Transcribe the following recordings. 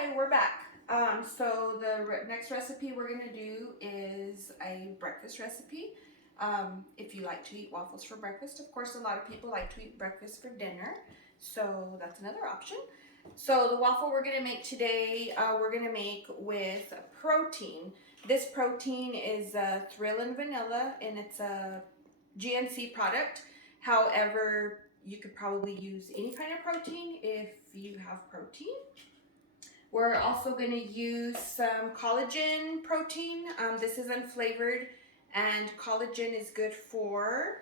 Hi, we're back. So the next recipe we're gonna do is a breakfast recipe. If you like to eat waffles for breakfast, of course, a lot of people like to eat breakfast for dinner, so that's another option. So the waffle we're gonna make today, we're gonna make with protein. This protein is Thrill and Vanilla, and it's a GNC product. However, you could probably use any kind of protein if you have protein. We're also going to use some collagen protein. This is unflavored, and collagen is good for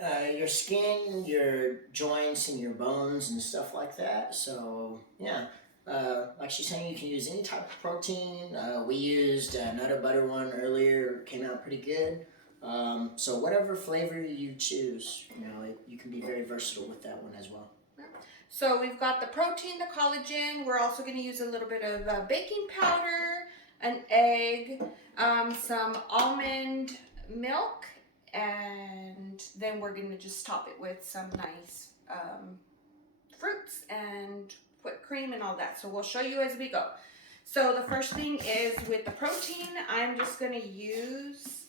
your skin, your joints, and your bones and stuff like that. So yeah, like she's saying, you can use any type of protein. We used nutter butter one earlier; came out pretty good. So whatever flavor you choose, you can be very versatile with that one as well. So we've got the protein, the collagen. We're also going to use a little bit of baking powder, an egg, some almond milk, and then we're going to just top it with some nice fruits and whipped cream and all that. So we'll show you as we go. So the first thing is with the protein, I'm just going to use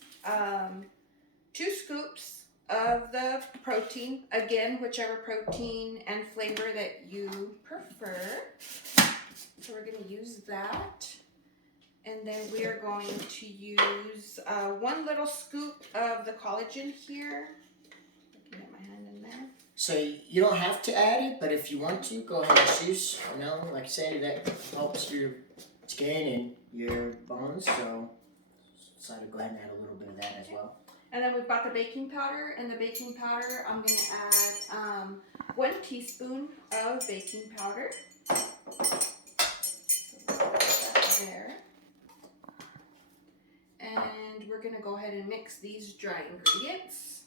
2 scoops of the protein, again, whichever protein and flavor that you prefer. So we're going to use that, and then we are going to use 1 little scoop of the collagen here. I can get my hand in there. So you don't have to add it, but if you want to, go ahead and choose. Like I said, that helps your skin and your bones, so decided to go ahead and add a little bit of that as well. And then we've got the baking powder, and the baking powder, I'm going to add 1 teaspoon of baking powder. So we'll put that there. And we're going to go ahead and mix these dry ingredients.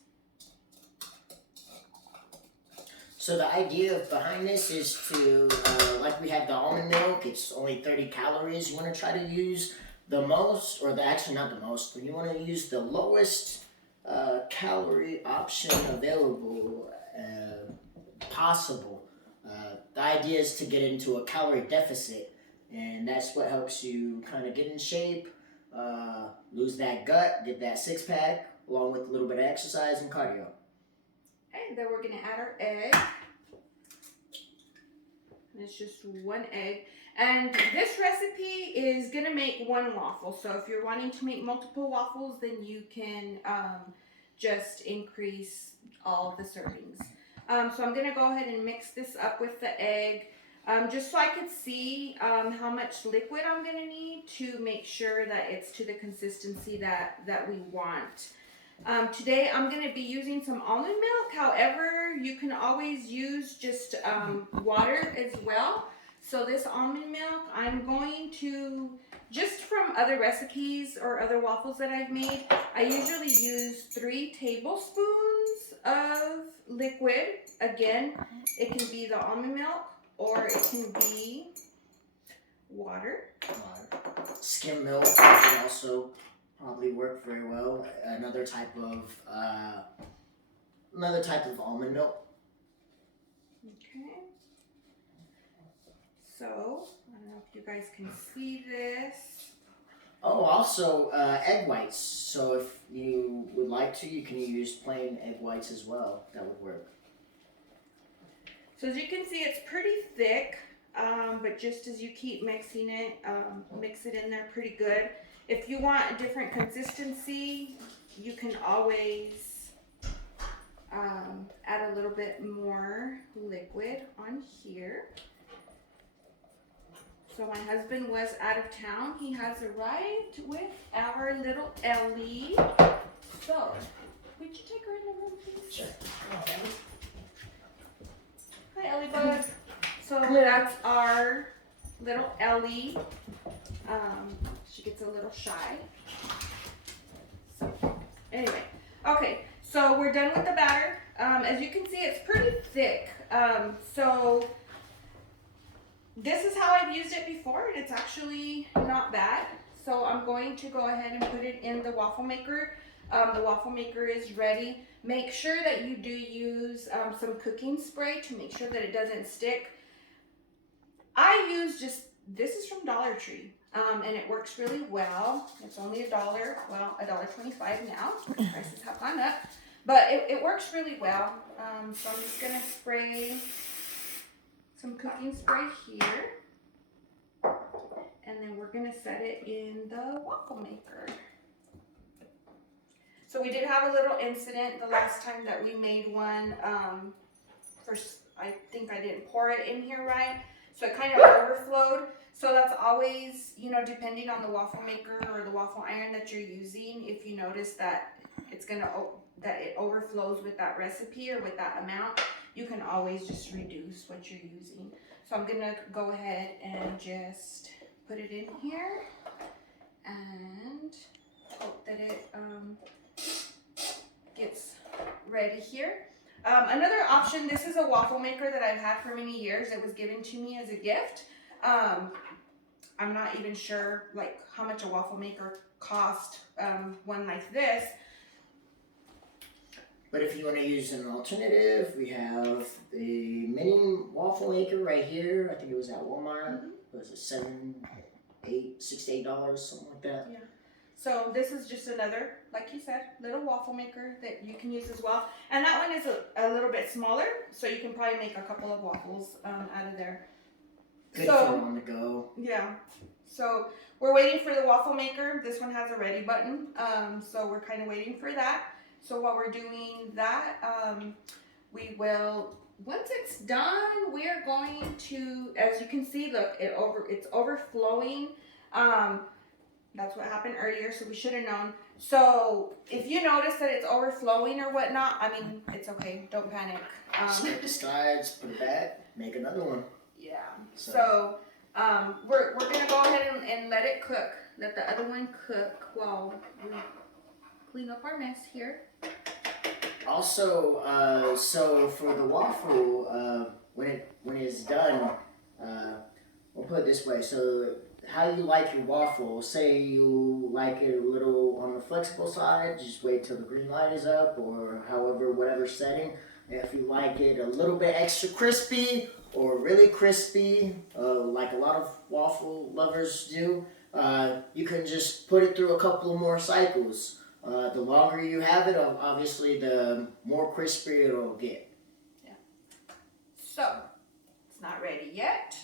So the idea behind this is to, like we have the almond milk, it's only 30 calories. You want to try to use the most, actually not the most, but you want to use the lowest calorie option available possible. The idea is to get into a calorie deficit, and that's what helps you kind of get in shape, lose that gut, get that 6-pack, along with a little bit of exercise and cardio. Okay, then we're going to add our egg. And it's just 1 egg. And this recipe is going to make 1 waffle. So if you're wanting to make multiple waffles, then you can just increase all the servings. So I'm going to go ahead and mix this up with the egg, just so I could see how much liquid I'm going to need to make sure that it's to the consistency that we want. Today I'm going to be using some almond milk. However, you can always use just water as well. So this almond milk, I'm going to, just from other recipes or other waffles that I've made, I usually use 3 tablespoons of liquid. Again, it can be the almond milk or it can be water. Skim milk can also probably work very well. Another type of almond milk. Okay. So, I don't know if you guys can see this. Oh, also egg whites. So if you would like to, you can use plain egg whites as well. That would work. So as you can see, it's pretty thick, but just as you keep mixing it, mix it in there pretty good. If you want a different consistency, you can always add a little bit more liquid on here. So my husband was out of town. He has arrived with our little Ellie. So, would you take her in the room, please? Sure. Hi, Ellie bud. So that's our little Ellie. She gets a little shy. So, anyway. Okay, so we're done with the batter. As you can see, it's pretty thick. So this is how I've used it before, and it's actually not bad. So I'm going to go ahead and put it in the waffle maker. The waffle maker is ready. Make sure that you do use some cooking spray to make sure that it doesn't stick. I use just this is from Dollar Tree, and it works really well. It's only $1, well, $1.25 now. Prices have gone up, but it works really well. So I'm just gonna spray some cooking spray here, and then we're gonna set it in the waffle maker. So we did have a little incident the last time that we made one. First, I think I didn't pour it in here right, so it kind of overflowed. So that's always, you know, depending on the waffle maker or the waffle iron that you're using. If you notice that that it overflows with that recipe or with that amount, you can always just reduce what you're using. So I'm gonna go ahead and just put it in here and hope that it gets ready here. Another option, this is a waffle maker that I've had for many years. It was given to me as a gift. I'm not even sure like how much a waffle maker cost, one like this. But if you want to use an alternative, we have the mini waffle maker right here. I think it was at Walmart. It was $6 to $8, something like that. Yeah. So this is just another, like you said, little waffle maker that you can use as well. And that one is a little bit smaller, so you can probably make a couple of waffles out of there. Good for on the go. Yeah. So we're waiting for the waffle maker. This one has a ready button, so we're kind of waiting for that. So while we're doing that, we will, once it's done, we are going to, as you can see, look, it's overflowing. That's what happened earlier, so we should have known. So if you notice that it's overflowing or whatnot, I mean, it's okay. Don't panic. Snip the sides, put it back, make another one. Yeah. So we're gonna go ahead and let it cook. Let the other one cook while we clean up our mess here. Also, so for the waffle, when it's done, we'll put it this way. So how you like your waffle, say you like it a little on the flexible side, just wait till the green light is up, or however, whatever setting. If you like it a little bit extra crispy or really crispy, like a lot of waffle lovers do, you can just put it through a couple of more cycles. The longer you have it, obviously, the more crispy it'll get. Yeah. So, it's not ready yet.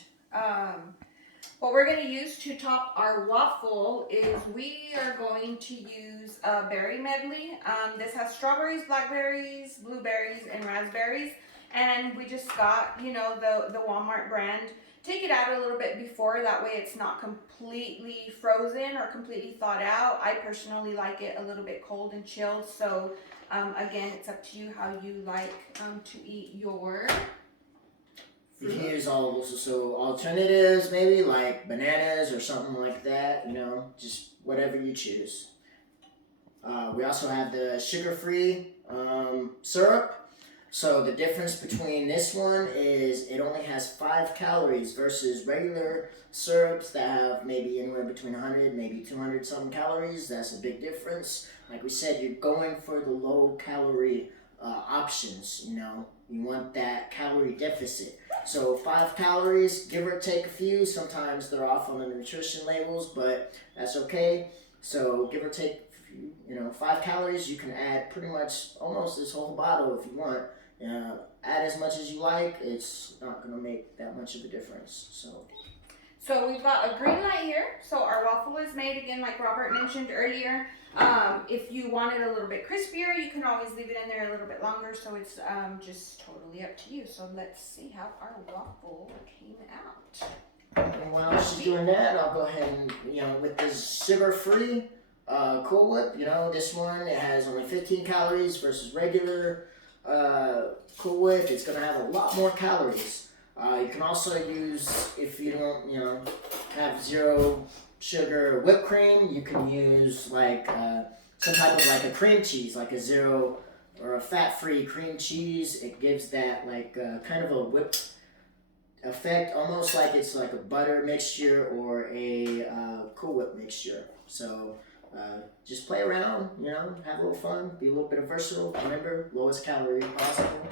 What we're going to use to top our waffle is we are going to use a berry medley. This has strawberries, blackberries, blueberries, and raspberries. And we just got, you know, the Walmart brand. Take it out a little bit before, that way it's not completely frozen or completely thawed out. I personally like it a little bit cold and chilled. So, again, it's up to you how you like to eat your... You can use so alternatives, maybe like bananas or something like that, you know, just whatever you choose. We also have the sugar-free syrup. So the difference between this one is it only has 5 calories versus regular syrups that have maybe anywhere between 100, maybe 200 something calories. That's a big difference. Like we said, you're going for the low-calorie options, you know. You want that calorie deficit. So 5 calories, give or take a few. Sometimes they're off on the nutrition labels, but that's okay. So give or take a few, you know, 5 calories, you can add pretty much almost this whole bottle if you want. Add as much as you like. It's not going to make that much of a difference. So we've got a green light here. So our waffle is made, again, like Robert mentioned earlier. If you want it a little bit crispier, you can always leave it in there a little bit longer. So it's just totally up to you. So let's see how our waffle came out. And while she's doing that, I'll go ahead and, you know, with this sugar-free Cool Whip, you know, this one, it has only 15 calories versus regular Cool Whip. It's going to have a lot more calories. You can also use, if you don't, you know, have zero sugar whipped cream, you can use like some type of like a cream cheese, like a zero or a fat-free cream cheese. It gives that like kind of a whipped effect, almost like it's like a butter mixture or a Cool Whip mixture. So just play around, you know, have a little fun, be a little bit versatile. Remember, lowest calorie possible.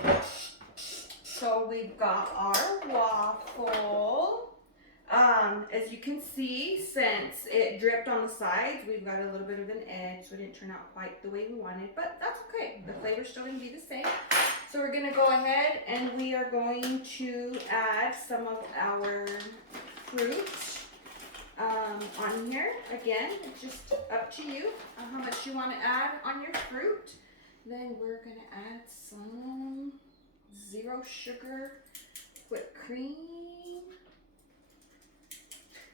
So we've got our waffle. As you can see, since it dripped on the sides, we've got a little bit of an edge, so it didn't turn out quite the way we wanted, but that's okay. The flavor's still gonna be the same. So we're gonna go ahead and we are going to add some of our fruit on here. Again, it's just up to you how much you want to add on your fruit. Then we're gonna add some 0 sugar whipped cream.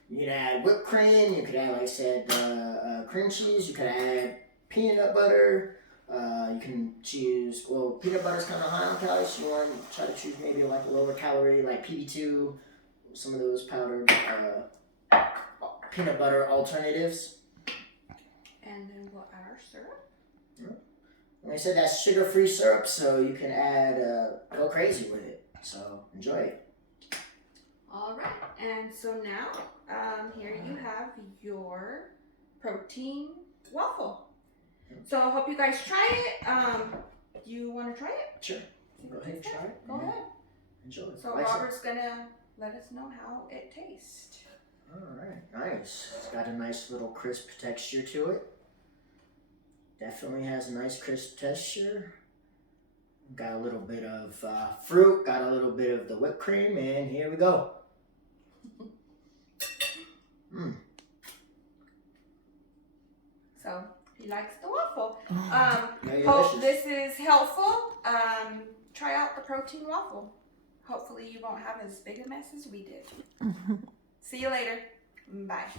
You could add whipped cream, you could add, like I said, cream cheese, you could add peanut butter, you can choose, well, peanut butter is kind of high on calories, so you want to try to choose maybe like a lower calorie, like PB2, some of those powdered peanut butter alternatives. And then we'll add our syrup. Like I said, that's sugar-free syrup, so you can add, go crazy with it, so enjoy it. All right, and so now, here you have your protein waffle. So I hope you guys try it. Do you want to try it? Sure. Go ahead and try it. Go ahead. Enjoy it. So Robert's gonna let us know how it tastes. All right, nice. It's got a nice little crisp texture to it. Definitely has a nice crisp texture. Got a little bit of fruit, got a little bit of the whipped cream, and here we go. So he likes the waffle. Very Hope delicious. this is helpful. Try out the protein waffle. Hopefully you won't have as big a mess as we did. See you later. Bye.